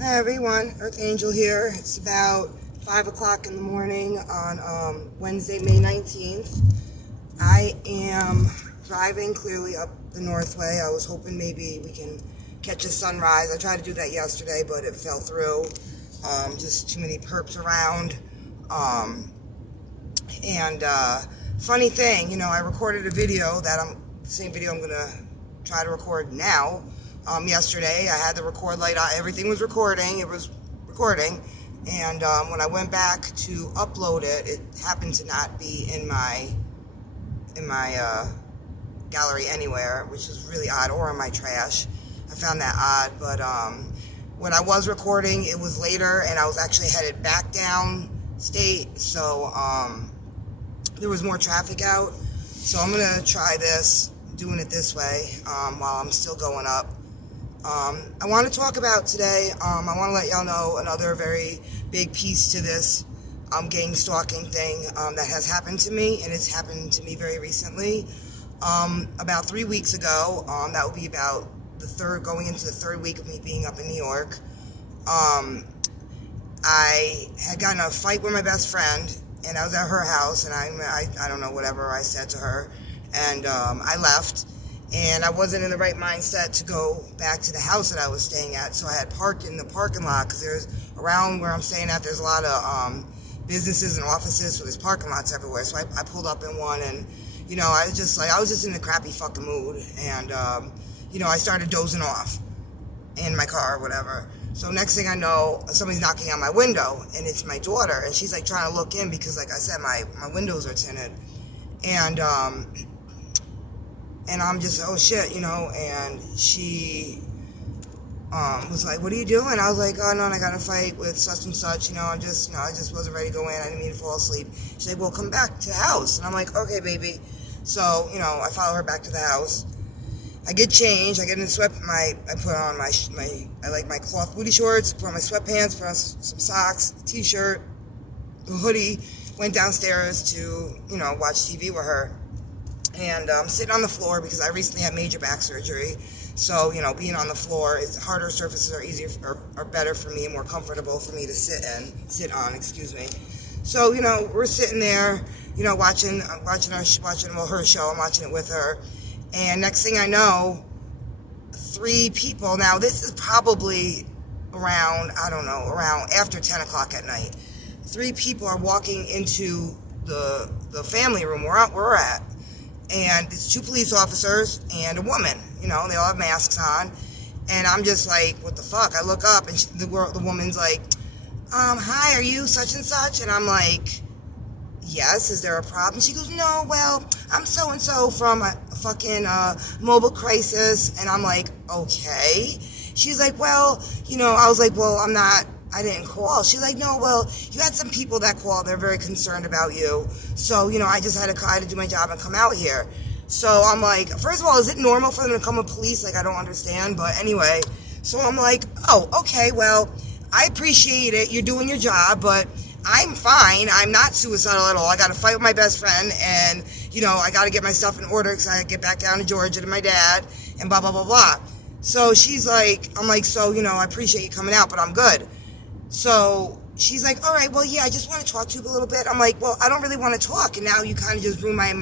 Hi everyone, Earth Angel here. It's about 5 o'clock in the morning on Wednesday, May 19th. I am driving clearly up the Northway. I was hoping maybe we can catch a sunrise. I tried to do that yesterday, but it fell through. Just too many perps around. Funny thing, I recorded a video the same video I'm going to try to record now. Yesterday, I had the record light on. Everything was recording. It was recording. And when I went back to upload it, it happened to not be in my gallery anywhere, which was really odd, or in my trash. I found that odd. But when I was recording, it was later, and I was actually headed back down state. So there was more traffic out. So I'm going to try doing it this way while I'm still going up. I want to talk about today, I want to let y'all know another very big piece to this gang stalking thing that has happened to me, and it's happened to me very recently. About 3 weeks ago, that would be about going into the third week of me being up in New York. I had gotten a fight with my best friend, and I was at her house, and I don't know, whatever I said to her, and I left. And I wasn't in the right mindset to go back to the house that I was staying at, so I had parked in the parking lot, because there's, around where I'm staying at, there's a lot of businesses and offices, so there's parking lots everywhere. So I pulled up in one, and I was just in a crappy fucking mood, and I started dozing off in my car or whatever. So next thing I know, somebody's knocking on my window, and it's my daughter, and she's like trying to look in because, like I said, my windows are tinted, and I'm just, oh shit, and she was like, what are you doing? I was like, oh no, I got in a fight with such and such, I just wasn't ready to go in, I didn't mean to fall asleep. She's like, well, come back to the house. And I'm like, okay, baby. So, I follow her back to the house. I get changed, I get in I put on my cloth booty shorts, put on my sweatpants, put on some socks, a t-shirt, a hoodie, went downstairs to, watch TV with her. And I'm sitting on the floor because I recently had major back surgery. So, being on the floor, harder surfaces are easier are better for me and more comfortable for me to sit on, excuse me. So, we're sitting there, watching her show. I'm watching it with her. And next thing I know, 3 people, now this is probably around after 10 o'clock at night. 3 people are walking into the family room where we're at. And it's 2 police officers and a woman, they all have masks on, and I'm just like, what the fuck? I look up, and the woman's like, hi, are you such and such? And I'm like, yes, is there a problem? She goes, no, well, I'm so-and-so from a fucking mobile crisis. And I'm like, okay. She's like, well, I was like, well, I didn't call. She's like, no, well, you had some people that called. They're very concerned about you. So, I just had to do my job and come out here. So I'm like, first of all, is it normal for them to come with police? Like, I don't understand. But anyway, so I'm like, oh, okay, well, I appreciate it. You're doing your job, but I'm fine. I'm not suicidal at all. I got to fight with my best friend, and, I got to get myself in order because I get back down to Georgia to my dad, and blah, blah, blah, blah. So she's like, I'm like, so, I appreciate you coming out, but I'm good. So she's like, all right, well, yeah, I just want to talk to you a little bit. I'm like, well, I don't really want to talk. And now you kind of just ruined my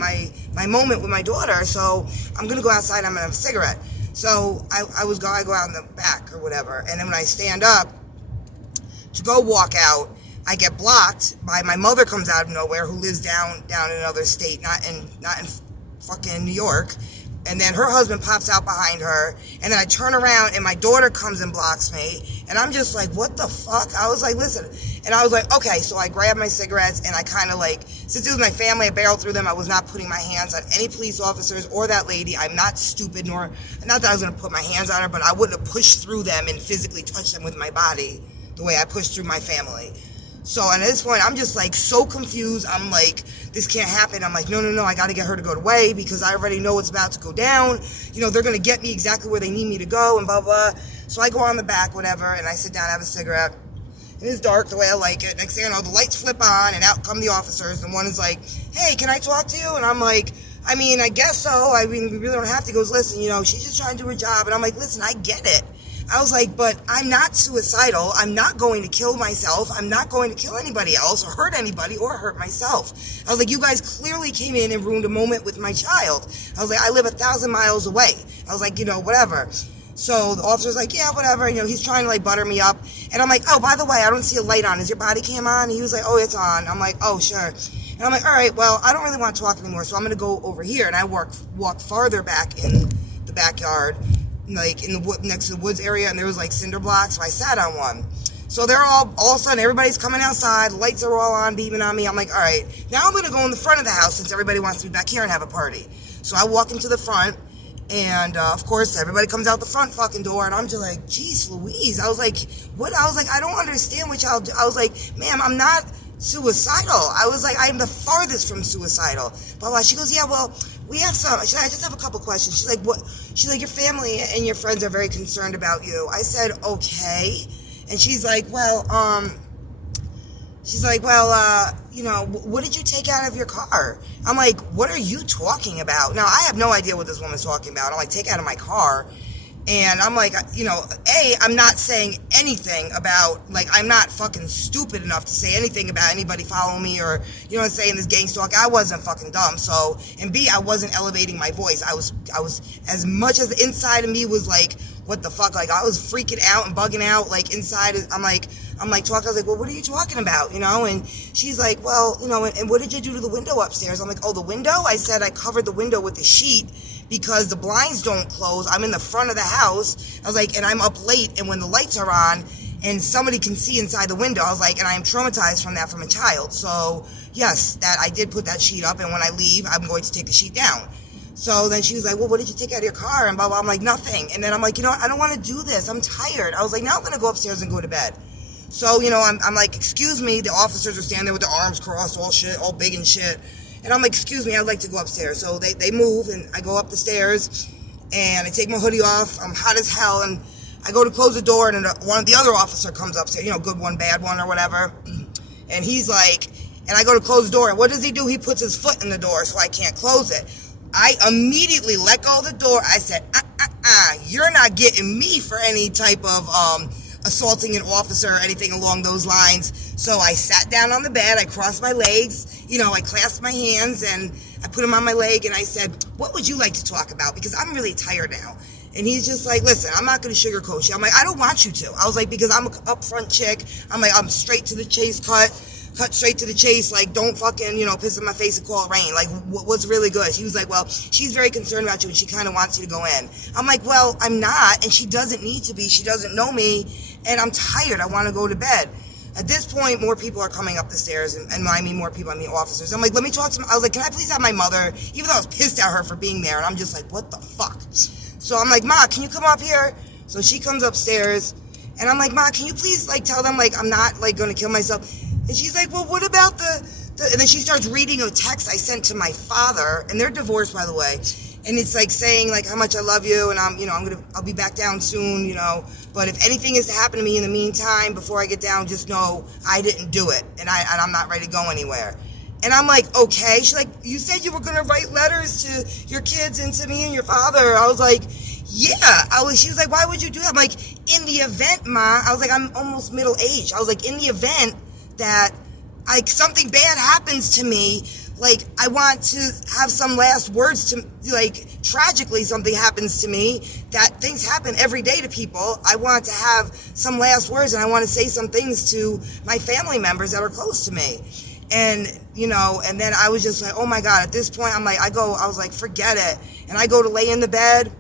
moment with my daughter. So I'm going to go outside. I'm going to have a cigarette. So I go out in the back or whatever. And then when I stand up to go walk out, I get blocked by my mother comes out of nowhere, who lives down in another state, not in fucking New York. And then her husband pops out behind her, and then I turn around, and my daughter comes and blocks me, and I'm just like, what the fuck? I was like, listen, and I was like, okay, so I grabbed my cigarettes, and I kind of since it was my family, I barreled through them. I was not putting my hands on any police officers or that lady. I'm not stupid, not that I was going to put my hands on her, but I wouldn't have pushed through them and physically touched them with my body the way I pushed through my family. So at this point, I'm just so confused. I'm like, this can't happen. I'm like, no, I got to get her to go away because I already know what's about to go down. They're going to get me exactly where they need me to go and blah, blah. So I go on the back, whatever, and I sit down, have a cigarette. And it's dark the way I like it. Next thing I know, the lights flip on, and out come the officers. And one is like, hey, can I talk to you? And I'm like, I guess so. We really don't have to. He goes, listen, she's just trying to do her job. And I'm like, listen, I get it. I was like, but I'm not suicidal. I'm not going to kill myself. I'm not going to kill anybody else or hurt anybody or hurt myself. I was like, you guys clearly came in and ruined a moment with my child. I was like, I live 1,000 miles away. I was like, whatever. So the officer's like, yeah, whatever. He's trying to like butter me up. And I'm like, oh, by the way, I don't see a light on. Is your body cam on? And he was like, oh, it's on. I'm like, oh, sure. And I'm like, all right, well, I don't really want to talk anymore. So I'm going to go over here. And I walk farther back in the backyard, like in the wood, next to the woods area. And there was like cinder blocks. So I sat on one. So they're all of a sudden, everybody's coming outside. Lights are all on, beaming on me. I'm like, all right, now I'm going to go in the front of the house since everybody wants to be back here and have a party. So I walk into the front. And, of course, everybody comes out the front fucking door, and I'm just like, geez, Louise. I was like, what? I was like, I don't understand what y'all do. I was like, ma'am, I'm not suicidal. I was like, I am the farthest from suicidal. Blah, blah. She goes, yeah, well, we have some. I just have a couple questions. She's like, what? She's like, your family and your friends are very concerned about you. I said, okay. And she's like, well, what did you take out of your car? I'm like, what are you talking about? Now, I have no idea what this woman's talking about. I'm like, take out of my car. And I'm like, I'm not saying anything about, like, I'm not fucking stupid enough to say anything about anybody following me or, saying this gang stalk. I wasn't fucking dumb. So, and B, I wasn't elevating my voice. I was, as much as the inside of me was like, what the fuck? Like, I was freaking out and bugging out, like, inside. I'm like talking. I was like, well, what are you talking about? And she's like, well, and what did you do to the window upstairs? I'm like, oh, the window? I said I covered the window with a sheet because the blinds don't close. I'm in the front of the house. I was like, and I'm up late, and when the lights are on and somebody can see inside the window, I was like, and I am traumatized from that from a child. So, yes, that I did put that sheet up, and when I leave, I'm going to take the sheet down. So then she was like, well, what did you take out of your car? And blah, blah. I'm like, nothing. And then I'm like, I don't want to do this. I'm tired. I was like, now I'm going to go upstairs and go to bed. So, I'm like, excuse me. The officers are standing there with their arms crossed, all shit, all big and shit. And I'm like, excuse me, I'd like to go upstairs. So they move, and I go up the stairs, and I take my hoodie off. I'm hot as hell, and I go to close the door, and one of the other officer comes upstairs, good one, bad one, or whatever. And he's like, and I go to close the door, and what does he do? He puts his foot in the door so I can't close it. I immediately let go of the door. I said, you're not getting me for any type of assaulting an officer or anything along those lines. So I sat down on the bed, I crossed my legs, I clasped my hands, and I put them on my leg, and I said, what would you like to talk about? Because I'm really tired now. And he's just like, listen, I'm not going to sugarcoat you. I'm like, I don't want you to. I was like, because I'm an upfront chick. I'm like, I'm straight to the chase, cut straight to the chase, like, don't fucking, piss in my face and call it rain. Like, what's really good? He was like, well, she's very concerned about you, and she kind of wants you to go in. I'm like, well, I'm not, and she doesn't need to be. She doesn't know me, and I'm tired. I want to go to bed. At this point, more people are coming up the stairs, and when I mean more people, I mean officers. I'm like, let me talk to them. I was like, can I please have my mother? Even though I was pissed at her for being there, and I'm just like, what the fuck? So I'm like, Ma, can you come up here? So she comes upstairs, and I'm like, Ma, can you please, like, tell them, like, I'm not, like, going to kill myself? And she's like, well, what about the, and then she starts reading a text I sent to my father, and they're divorced, by the way. And it's like saying, like, how much I love you, and I'll be back down soon, but if anything is to happen to me in the meantime, before I get down, just know I didn't do it, and I'm not ready to go anywhere. And I'm like, okay. She's like, you said you were going to write letters to your kids and to me and your father. I was like, yeah. She was like, why would you do that? I'm like, in the event, Ma, I was like, I'm almost middle-aged. I was like, in the event that, like, something bad happens to me, like, I want to have some last words to, like, tragically something happens to me, that things happen every day to people. I want to have some last words, and I want to say some things to my family members that are close to me. And, and then I was just like, oh my God, at this point, I was like, forget it. And I go to lay in the bed,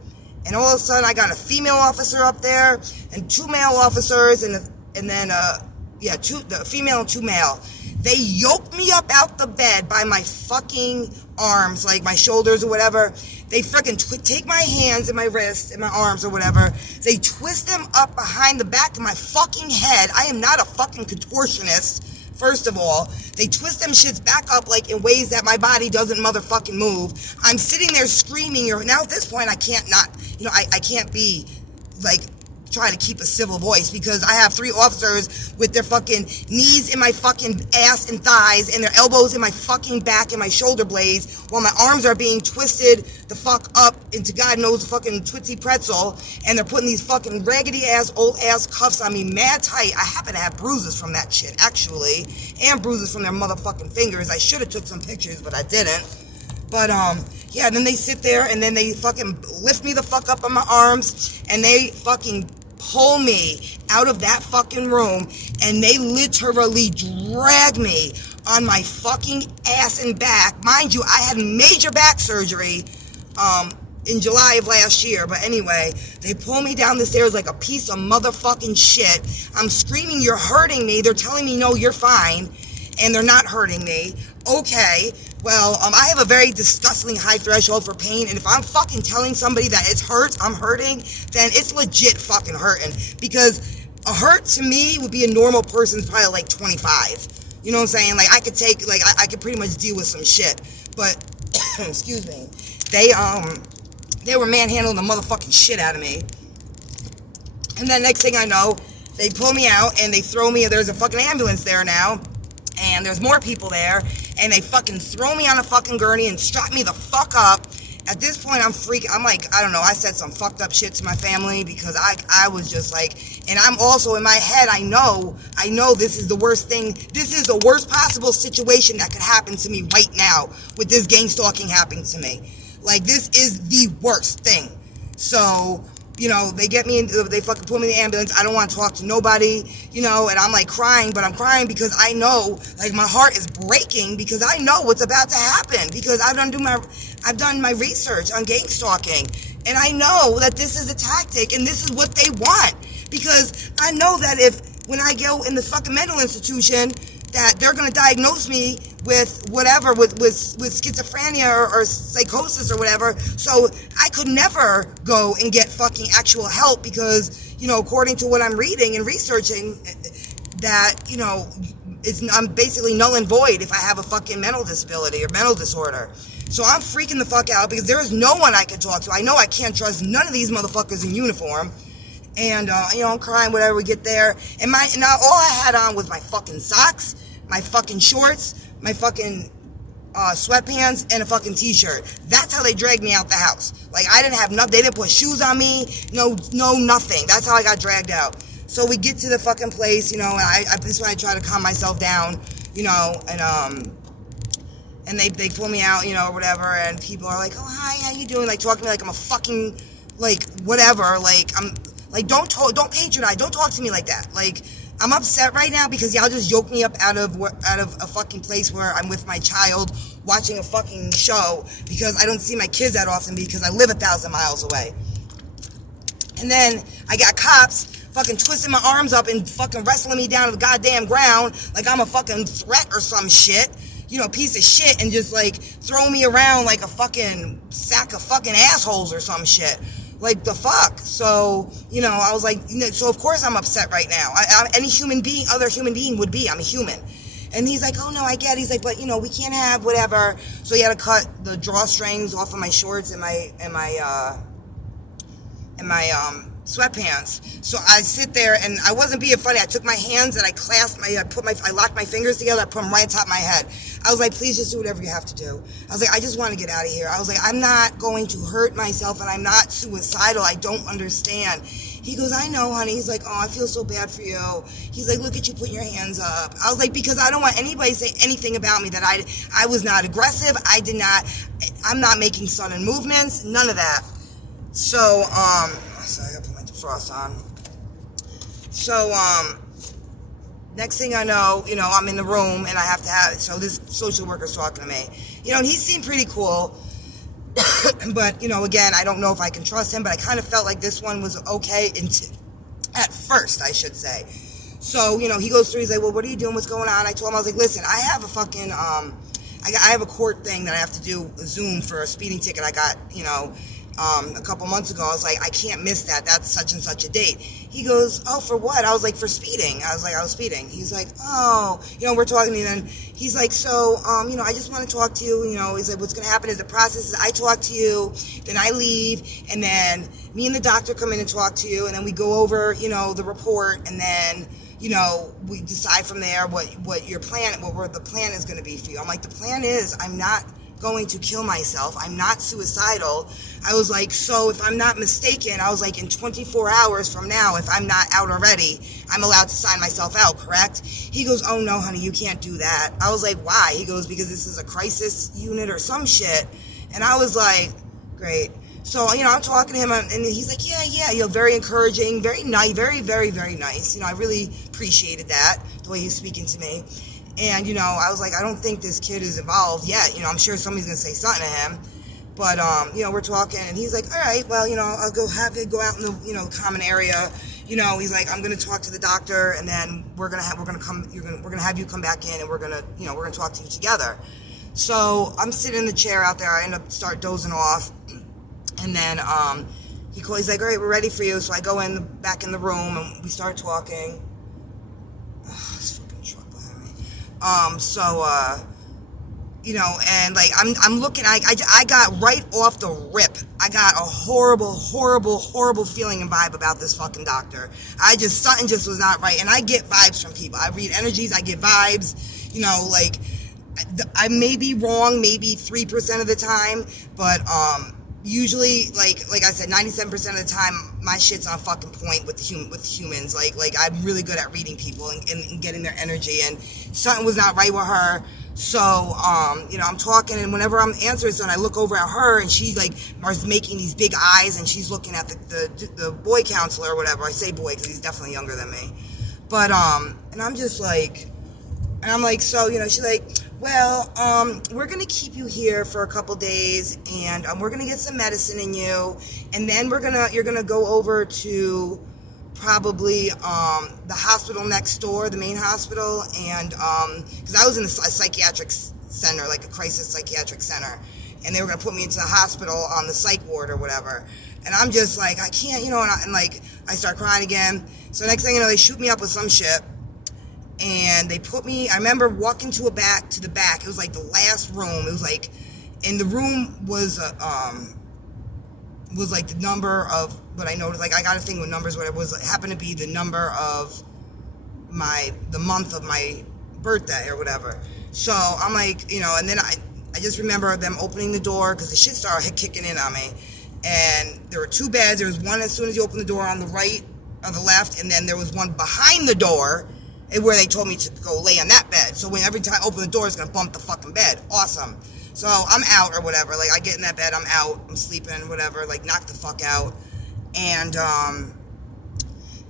and all of a sudden I got a female officer up there, and two male officers, and then the female and two male. They yoked me up out the bed by my fucking arms, like my shoulders or whatever. They freaking take my hands and my wrists and my arms or whatever. They twist them up behind the back of my fucking head. I am not a fucking contortionist, first of all. They twist them shits back up, like, in ways that my body doesn't motherfucking move. I'm sitting there screaming. Now at this point, I can't not, I can't be, like, try to keep a civil voice, because I have 3 officers with their fucking knees in my fucking ass and thighs and their elbows in my fucking back and my shoulder blades, while my arms are being twisted the fuck up into God knows fucking Tootsie Pretzel, and they're putting these fucking raggedy ass old ass cuffs on me mad tight. I happen to have bruises from that shit, actually, and bruises from their motherfucking fingers. I should have took some pictures, but I didn't. But yeah, then they sit there and then they fucking lift me the fuck up on my arms, and they fucking pull me out of that fucking room, and they literally drag me on my fucking ass and back. Mind you, I had major back surgery in July of last year, but anyway, they pull me down the stairs like a piece of motherfucking shit. I'm screaming, "You're hurting me." They're telling me, "No, you're fine," and they're not hurting me. Okay, well, I have a very disgustingly high threshold for pain, and if I'm fucking telling somebody that it's hurts, I'm hurting, then it's legit fucking hurting, because a hurt to me would be a normal person's probably like 25. You know what I'm saying? Like, I could take, like, I could pretty much deal with some shit, but, excuse me, they were manhandling the motherfucking shit out of me. And then next thing I know, they pull me out and they throw me, there's a fucking ambulance there now, and there's more people there, and they fucking throw me on a fucking gurney and strap me the fuck up. At this point, I'm freaking, I'm like, I don't know, I said some fucked up shit to my family, because I was just like, and I'm also in my head, I know this is the worst thing, this is the worst possible situation that could happen to me right now, with this gang stalking happening to me. Like, this is the worst thing. So, you know, they get me in, they fucking put me in the ambulance. I don't want to talk to nobody, you know, and I'm like crying, but I'm crying because I know, like, my heart is breaking, because I know what's about to happen, because I've done my research on gang stalking, and I know that this is a tactic and this is what they want, because I know that when I go in the fucking mental institution, that they're going to diagnose me with whatever, with schizophrenia or psychosis or whatever. So I could never go and get fucking actual help, because, you know, according to what I'm reading and researching, that, you know, I'm basically null and void if I have a fucking mental disability or mental disorder. So I'm freaking the fuck out, because there is no one I can talk to. I know I can't trust none of these motherfuckers in uniform. And, you know, I'm crying whenever we get there. And now all I had on was my fucking socks, my fucking shorts, my fucking sweatpants, and a fucking t-shirt. That's how they dragged me out the house. Like, I didn't have nothing. They didn't put shoes on me. No, nothing. That's how I got dragged out. So we get to the fucking place, you know, and this is when I try to calm myself down, you know, and they pull me out, you know, or whatever, and people are like, "Oh, hi, how you doing?" Like, talking to me like I'm a fucking, like, whatever, like, I'm, like, don't patronize, don't talk to me like that. Like, I'm upset right now because y'all just yoked me up out of a fucking place where I'm with my child watching a fucking show, because I don't see my kids that often because I live 1,000 miles away. And then I got cops fucking twisting my arms up and fucking wrestling me down to the goddamn ground like I'm a fucking threat or some shit. You know, piece of shit, and just like throw me around like a fucking sack of fucking assholes or some shit. Like, the fuck? So, you know, I was like, you know, so of course I'm upset right now. Any other human being would be. I'm a human. And he's like, "Oh no, I get it." He's like, "But, you know, we can't have whatever." So he had to cut the drawstrings off of my shorts and my sweatpants. So I sit there, and I wasn't being funny. I took my hands and I locked my fingers together. I put them right on top of my head. I was like, "Please just do whatever you have to do." I was like, "I just want to get out of here." I was like, "I'm not going to hurt myself, and I'm not suicidal. I don't understand." He goes, "I know, honey." He's like, "Oh, I feel so bad for you." He's like, "Look at you putting your hands up." I was like, because I don't want anybody to say anything about me, that I was not aggressive. I'm not making sudden movements, none of that. So, so I gotta put my defrost on. So, next thing I know, you know, I'm in the room, and I have to so this social worker's talking to me. You know, and he seemed pretty cool. But, you know, again, I don't know if I can trust him, but I kind of felt like this one was okay at first, I should say. So, you know, he goes through, he's like, "Well, what are you doing? What's going on?" I told him, I was like, "Listen, I have a fucking, I have a court thing that I have to do, a Zoom for a speeding ticket I got, you know, a couple months ago. I was like, I can't miss that. That's such and such a date. He goes, oh, for what? I was like, for speeding. I was like, I was speeding. He's like, oh, we're talking, and then he's like, so, I just want to talk to you. He's like, what's going to happen is the process is I talk to you, then I leave, and then me and the doctor come in and talk to you, and then we go over, the report, and then, we decide from there what the plan is going to be for you. I'm like, the plan is I'm not going to kill myself. I'm not suicidal. I was like, so if I'm not mistaken, I was like, in 24 hours from now, if I'm not out already, I'm allowed to sign myself out, correct? He goes, oh no, honey, you can't do that. I was like, why? He goes, because this is a crisis unit or some shit. And I was like, great. So, I'm talking to him, and he's like, yeah, very encouraging, very nice, very, very, very nice. I really appreciated that, the way he was speaking to me. And, I was like, I don't think this kid is involved yet. I'm sure somebody's going to say something to him. But, we're talking, and he's like, all right, well, I'll go out in the, common area. He's like, I'm going to talk to the doctor, and then we're going to have you come back in, and we're going to talk to you together. So I'm sitting in the chair out there. I end up start dozing off. And then, he's like, all right, we're ready for you. So I go back in the room, and we start talking. This fucking truck behind me. And like, I'm looking, I got right off the rip. I got a horrible, horrible, horrible feeling and vibe about this fucking doctor. Something just was not right. And I get vibes from people. I read energies, I get vibes, like, I may be wrong, maybe 3% of the time, but, usually, like I said, 97% of the time, my shit's on fucking point with humans. Like I'm really good at reading people and getting their energy, and something was not right with her. So, I'm talking, and whenever I'm answering something, I look over at her, and she like is making these big eyes, and she's looking at the boy counselor or whatever. I say boy because he's definitely younger than me. But and I'm just like, and I'm like, so she's like, well, we're going to keep you here for a couple days, and we're going to get some medicine in you, and then you're going to go over to probably the hospital next door, the main hospital, and because I was in a psychiatric center, like a crisis psychiatric center, and they were going to put me into the hospital on the psych ward or whatever. And I'm just like, I can't, and like I start crying again. So next thing you know, they shoot me up with some shit. And they put me, I remember walking to the back. It was like the last room. It was like, and the room was like the number of, what I noticed, like I got a thing with numbers, whatever, it happened to be the number of the month of my birthday or whatever. So I'm like, and then I just remember them opening the door, because the shit started kicking in on me. And there were two beds. There was one as soon as you open the door on the right, on the left, and then there was one behind the door, where they told me to go lay on that bed. So every time I open the door, it's going to bump the fucking bed. Awesome. So I'm out or whatever. Like, I get in that bed, I'm out, I'm sleeping, whatever, like, knock the fuck out. And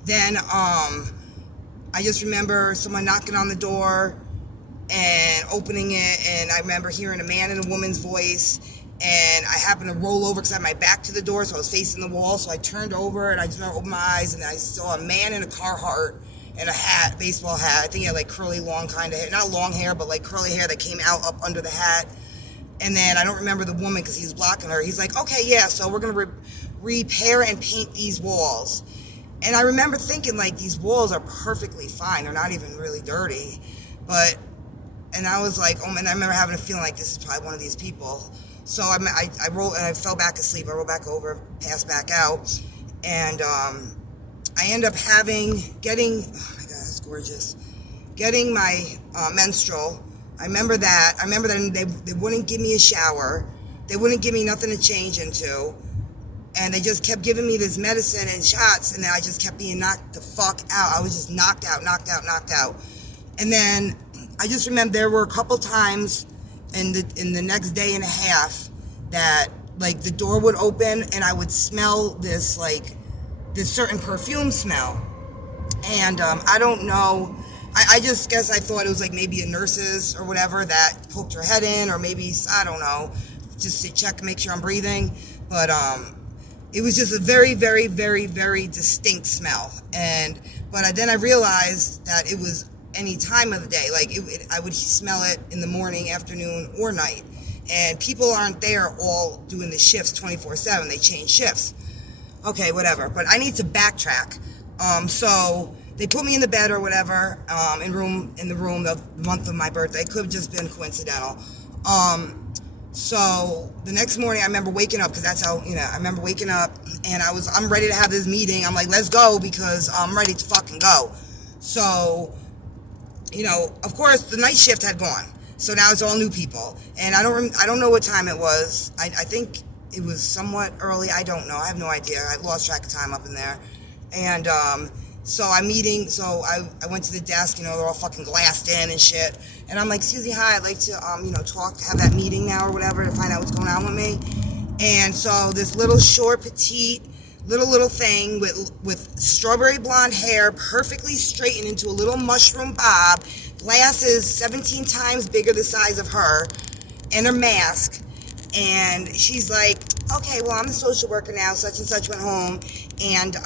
then I just remember someone knocking on the door and opening it, and I remember hearing a man and a woman's voice, and I happened to roll over because I had my back to the door, so I was facing the wall. So I turned over, and I just opened my eyes, and I saw a man in a Carhartt and a hat, baseball hat. I think he had like curly, long kind of hair. Not long hair, but like curly hair that came out up under the hat. And then I don't remember the woman because he was blocking her. He's like, okay, yeah, so we're going to repair and paint these walls. And I remember thinking, like, these walls are perfectly fine. They're not even really dirty. And I was like, oh, and I remember having a feeling like this is probably one of these people. So I rolled, and I fell back asleep. I rolled back over, passed back out. And I end up getting, oh my God, that's gorgeous, getting my menstrual. I remember that they wouldn't give me a shower. They wouldn't give me nothing to change into. And they just kept giving me this medicine and shots, and then I just kept being knocked the fuck out. I was just knocked out. And then I just remember there were a couple times in the next day and a half that, like, the door would open and I would smell this certain perfume smell. And I don't know. I just guess I thought it was like maybe a nurse's or whatever that poked her head in, or maybe, I don't know, just to check, make sure I'm breathing. But it was just a very, very, very, very distinct smell. But then I realized that it was any time of the day. Like, I would smell it in the morning, afternoon, or night. and people aren't there all doing the shifts 24/7. They change shifts. Okay, whatever. But I need to backtrack. So they put me in the bed or whatever, in the room the month of my birthday. It could have just been coincidental. So the next morning I remember waking up, because that's how, I remember waking up and I'm ready to have this meeting. I'm like, let's go, because I'm ready to fucking go. So, of course the night shift had gone. So now it's all new people. And I don't know what time it was. I think it was somewhat early. I don't know. I have no idea. I lost track of time up in there. And, so I went to the desk, they're all fucking glassed in and shit. And I'm like, excuse me, hi, I'd like to, have that meeting now or whatever to find out what's going on with me. And so this little short, petite, little thing with strawberry blonde hair, perfectly straightened into a little mushroom bob, glasses 17 times bigger the size of her, and her mask. And she's like, okay, well, I'm the social worker now, such and such went home, and,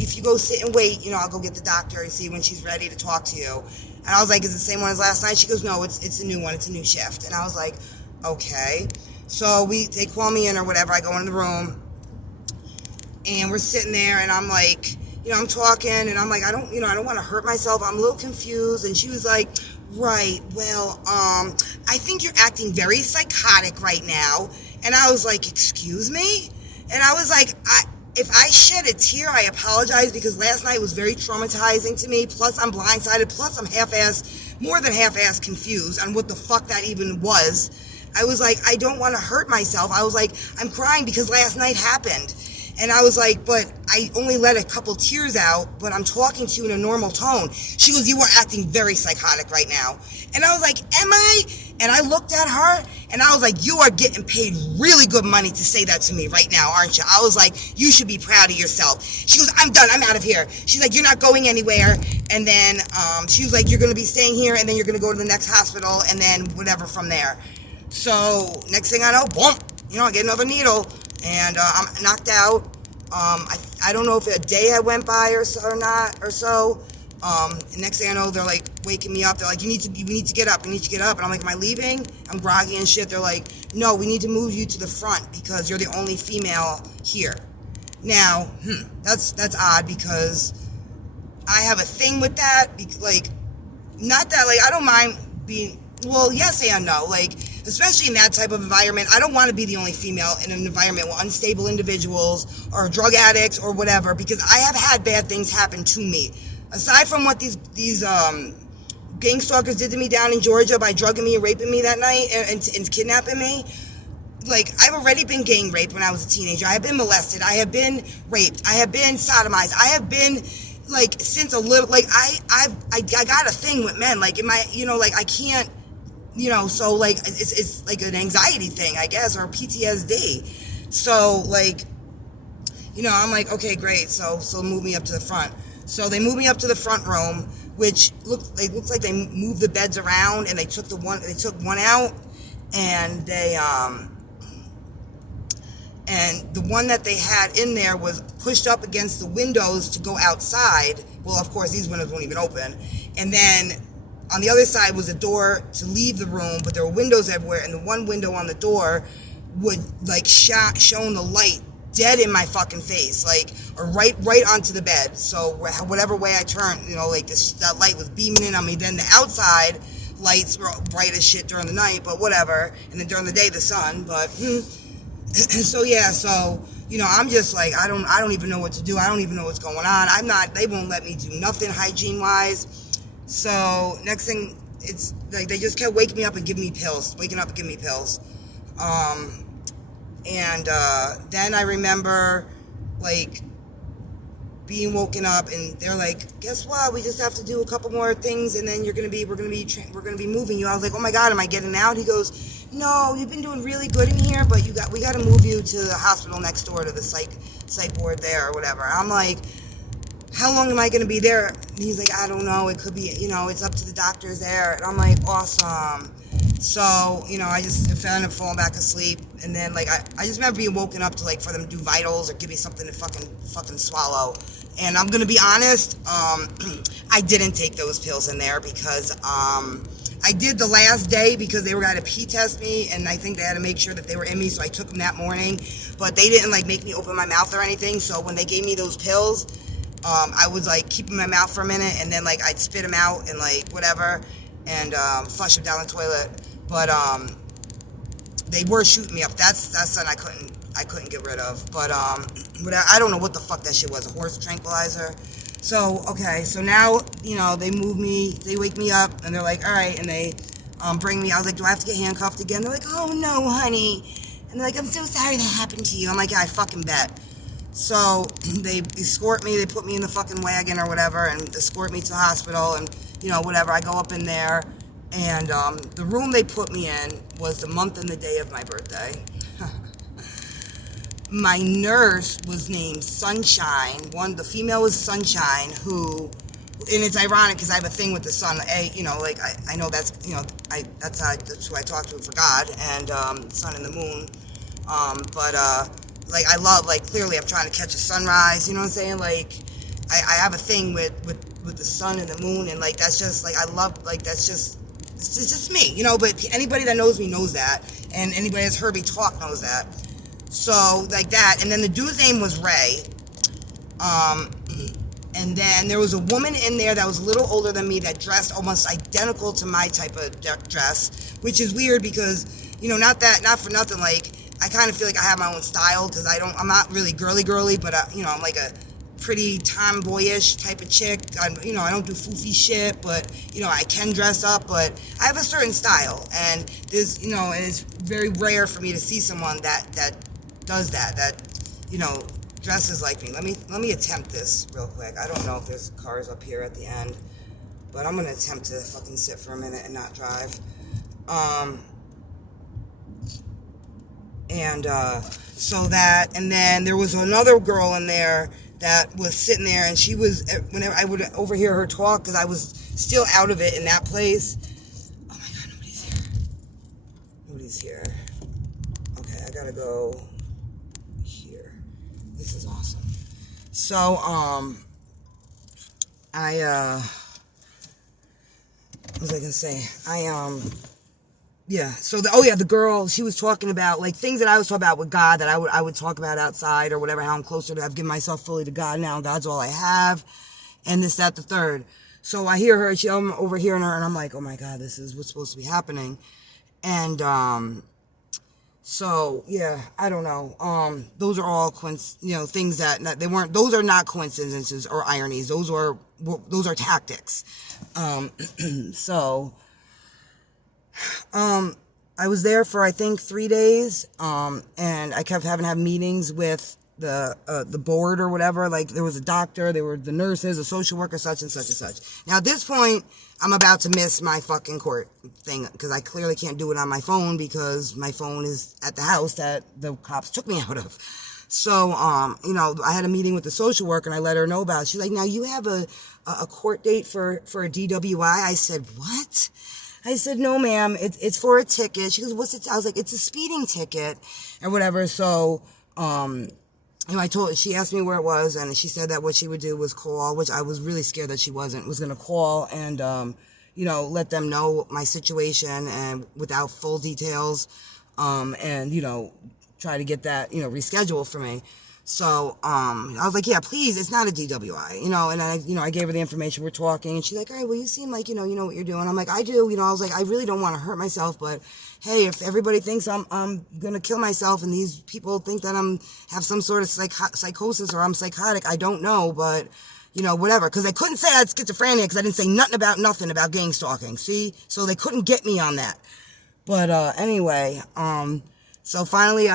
if you go sit and wait, I'll go get the doctor and see when she's ready to talk to you. And I was like, is it the same one as last night? She goes, no, it's a new one, it's a new shift. And I was like, okay. So they call me in or whatever, I go in the room, and we're sitting there, and I'm like, I'm talking, and I'm like, I don't want to hurt myself, I'm a little confused. And she was like, right, well, I think you're acting very psychotic right now. And I was like, excuse me? And I was like, if I shed a tear, I apologize, because last night was very traumatizing to me. Plus, I'm blindsided. Plus, I'm more than half-assed confused on what the fuck that even was. I was like, I don't want to hurt myself. I was like, I'm crying because last night happened. And I was like, but I only let a couple tears out, but I'm talking to you in a normal tone. She goes, you are acting very psychotic right now. And I was like, am I? And I looked at her, and I was like, you are getting paid really good money to say that to me right now, aren't you? I was like, you should be proud of yourself. She goes, I'm done, I'm out of here. She's like, you're not going anywhere. And then she was like, you're going to be staying here, and then you're going to go to the next hospital, and then whatever from there. So next thing I know, boom, I get another needle. And I'm knocked out. I don't know if a day had went by or so. And next thing I know, they're like waking me up. They're like, we need to get up. We need to get up. And I'm like, am I leaving? I'm groggy and shit. They're like, no, we need to move you to the front because you're the only female here. Now, that's odd, because I have a thing with that. Not that, I don't mind being, well, yes and no. Especially in that type of environment, I don't want to be the only female in an environment with unstable individuals or drug addicts or whatever, because I have had bad things happen to me. Aside from what these gangstalkers did to me down in Georgia by drugging me and raping me that night and kidnapping me, I've already been gang raped when I was a teenager. I have been molested. I have been raped. I have been sodomized. I have been, since a little, I got a thing with men. I can't, so it's like an anxiety thing, I guess, or PTSD. So I'm like, okay, great. So move me up to the front. So they moved me up to the front room, which looks like they moved the beds around, and they took one out, and and the one that they had in there was pushed up against the windows to go outside. Well, of course, these windows won't even open. And then on the other side was a door to leave the room, but there were windows everywhere, and the one window on the door would shone the light dead in my fucking face, or right onto the bed. So whatever way I turned, that light was beaming in on me. Then the outside lights were bright as shit during the night, but whatever. And then during the day, the sun. But so yeah, I'm just I don't even know what to do. I don't even know what's going on. They won't let me do nothing hygiene wise. So next thing, it's they just kept waking up and giving me pills. And then I remember being woken up, and they're like, guess what? We just have to do a couple more things, and then we're gonna be moving you. I was like, oh my God, am I getting out? He goes, no, you've been doing really good in here, but we got to move you to the hospital next door, to the psych ward there or whatever. I'm like, how long am I going to be there? And he's like, I don't know. It could be, it's up to the doctors there. And I'm like, awesome. So, I just ended up falling back asleep. And then, I just remember being woken up to, for them to do vitals or give me something to fucking swallow. And I'm going to be honest, I didn't take those pills in there because, I did the last day because they were going to pee test me, and I think they had to make sure that they were in me, so I took them that morning. But they didn't like make me open my mouth or anything. So when they gave me those pills, I was like keeping my mouth for a minute, and then like I'd spit them out and like whatever, and flush them down the toilet. But they were shooting me up. That's something I couldn't get rid of. But I don't know what the fuck that shit was. A horse tranquilizer. So okay, so now they move me, they wake me up, and they're like, all right, and they bring me. I was like, do I have to get handcuffed again? They're like, oh no, honey. And they're like, I'm so sorry that happened to you. I'm like, yeah, I fucking bet. So they escort me, they put me in the fucking wagon or whatever, and escort me to the hospital, and whatever. I go up in there, and the room they put me in was the month and the day of my birthday. My nurse was named Sunshine. The female was Sunshine, and it's ironic because I have a thing with the sun. I know that's that's who I talk to for God, and sun and the moon. I love, clearly I'm trying to catch a sunrise. You know what I'm saying? I have a thing with the sun and the moon, and that's just I love that's just it's just me. But anybody that knows me knows that, and anybody that's heard me talk knows that. So that, and then the dude's name was Ray. And then there was a woman in there that was a little older than me that dressed almost identical to my type of dress, which is weird because not for nothing. I kind of feel like I have my own style because I'm not really girly, but I'm like a pretty tomboyish type of chick. I don't do foofy shit, but I can dress up, but I have a certain style, and there's and it's very rare for me to see someone that does that dresses like me. Let me attempt this real quick. I don't know if there's cars up here at the end, but I'm gonna attempt to fucking sit for a minute and not drive. And then there was another girl in there that was sitting there, and she was, whenever I would overhear her talk, because I was still out of it in that place. Oh my God, nobody's here. Okay, I gotta go here. This is awesome. So, what was I gonna say? Yeah, so the girl, she was talking about things that I was talking about with God that I would talk about outside or whatever, how I'm closer to, I've given myself fully to God now, God's all I have, and this, that, the third. So I hear her, I'm overhearing her, and I'm like, oh my God, this is what's supposed to be happening. And so yeah, I don't know. Those are all things that they weren't. Those are not coincidences or ironies. Those are tactics. So. I was there for I think 3 days, and I kept having to have meetings with the board or whatever. There was a doctor, there were the nurses, a social worker, such and such and such. Now at this point, I'm about to miss my fucking court thing because I clearly can't do it on my phone because my phone is at the house that the cops took me out of. So, I had a meeting with the social worker and I let her know about it. She's like, now you have a court date for a DWI? I said, what? I said, no, ma'am, it's for a ticket. She goes, what's it? I was like, it's a speeding ticket or whatever. So, she asked me where it was, and she said that what she would do was call, which I was really scared that she was going to call and, let them know my situation and without full details, and, try to get that, rescheduled for me. So, I was like, yeah, please, it's not a DWI, and I gave her the information, we're talking, and she's like, all right, well, you seem like, you know what you're doing. I'm like, I do, I was like, I really don't want to hurt myself, but hey, if everybody thinks I'm gonna kill myself, and these people think that have some sort of psychosis, or I'm psychotic, I don't know, but, whatever, because I couldn't say I had schizophrenia, because I didn't say nothing about gangstalking, see, so they couldn't get me on that, but, anyway, so finally,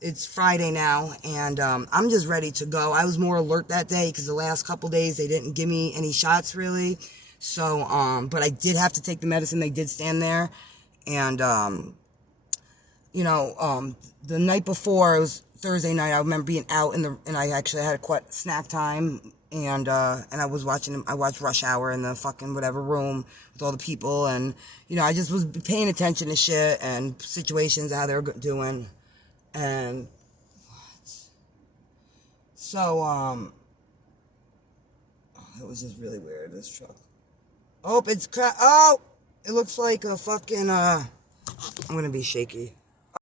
it's Friday now, and I'm just ready to go. I was more alert that day because the last couple days they didn't give me any shots really. So, but I did have to take the medicine. They did stand there, and the night before, it was Thursday night. I remember being out and I actually had a snack time, and I watched Rush Hour in the fucking whatever room with all the people, and I just was paying attention to shit and situations, how they're doing. And so, it was just really weird, this truck. Oh, it's It looks like a fucking, I'm gonna be shaky.